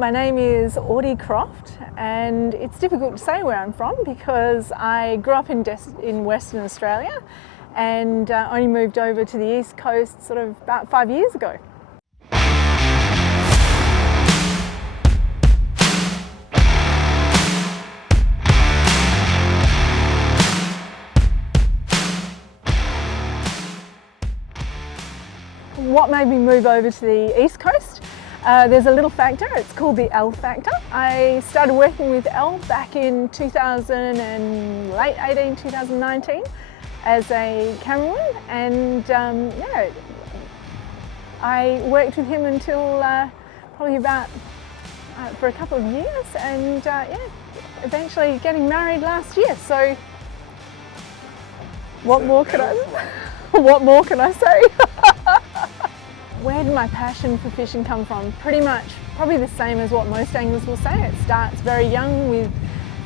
my name is Audi Croft, and it's difficult to say where I'm from because I grew up in Western Australia and only moved over to the East Coast sort of about 5 years ago. What made me move over to the East Coast? There's a little factor, it's called the L Factor. I started working with L back in 2019 as a camerawoman, and I worked with him until probably about for a couple of years, and eventually getting married last year. So what more can I say? Where did my passion for fishing come from? Pretty much, probably the same as what most anglers will say. It starts very young with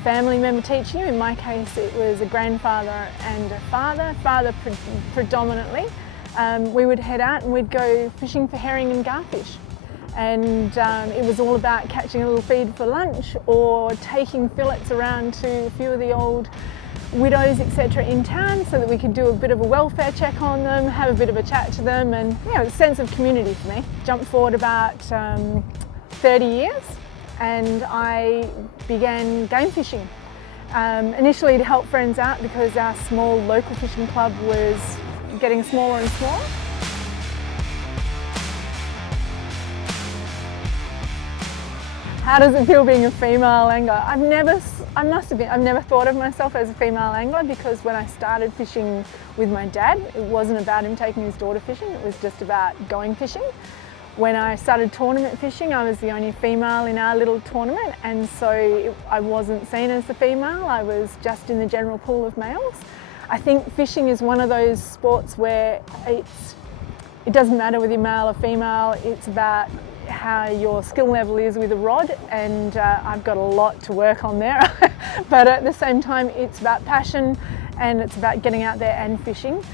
family member teaching you. In my case, it was a grandfather and a father predominantly. We would head out and we'd go fishing for herring and garfish. And it was all about catching a little feed for lunch or taking fillets around to a few of the old widows, etc. in town so that we could do a bit of a welfare check on them, have a bit of a chat to them, and a sense of community for me. Jump forward about 30 years and I began game fishing. Initially to help friends out because our small local fishing club was getting smaller and smaller. How does it feel being a female angler? I've never thought of myself as a female angler because when I started fishing with my dad, it wasn't about him taking his daughter fishing, it was just about going fishing. When I started tournament fishing, I was the only female in our little tournament, and so I wasn't seen as the female, I was just in the general pool of males. I think fishing is one of those sports where it doesn't matter whether you're male or female, it's about how your skill level is with a rod, and I've got a lot to work on there. But at the same time, it's about passion and it's about getting out there and fishing.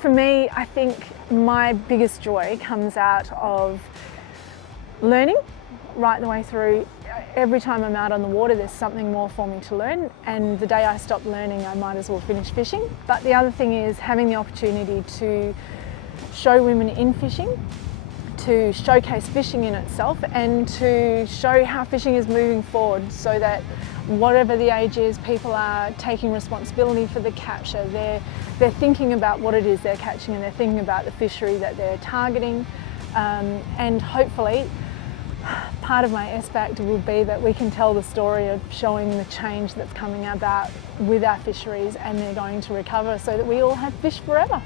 For me, I think my biggest joy comes out of learning right the way through. Every time I'm out on the water, there's something more for me to learn, and the day I stop learning, I might as well finish fishing. But the other thing is having the opportunity to show women in fishing, to showcase fishing in itself, and to show how fishing is moving forward so that whatever the age is, people are taking responsibility for the capture. They're thinking about what it is they're catching, and they're thinking about the fishery that they're targeting. And hopefully part of my S Factor will be that we can tell the story of showing the change that's coming about with our fisheries, and they're going to recover so that we all have fish forever.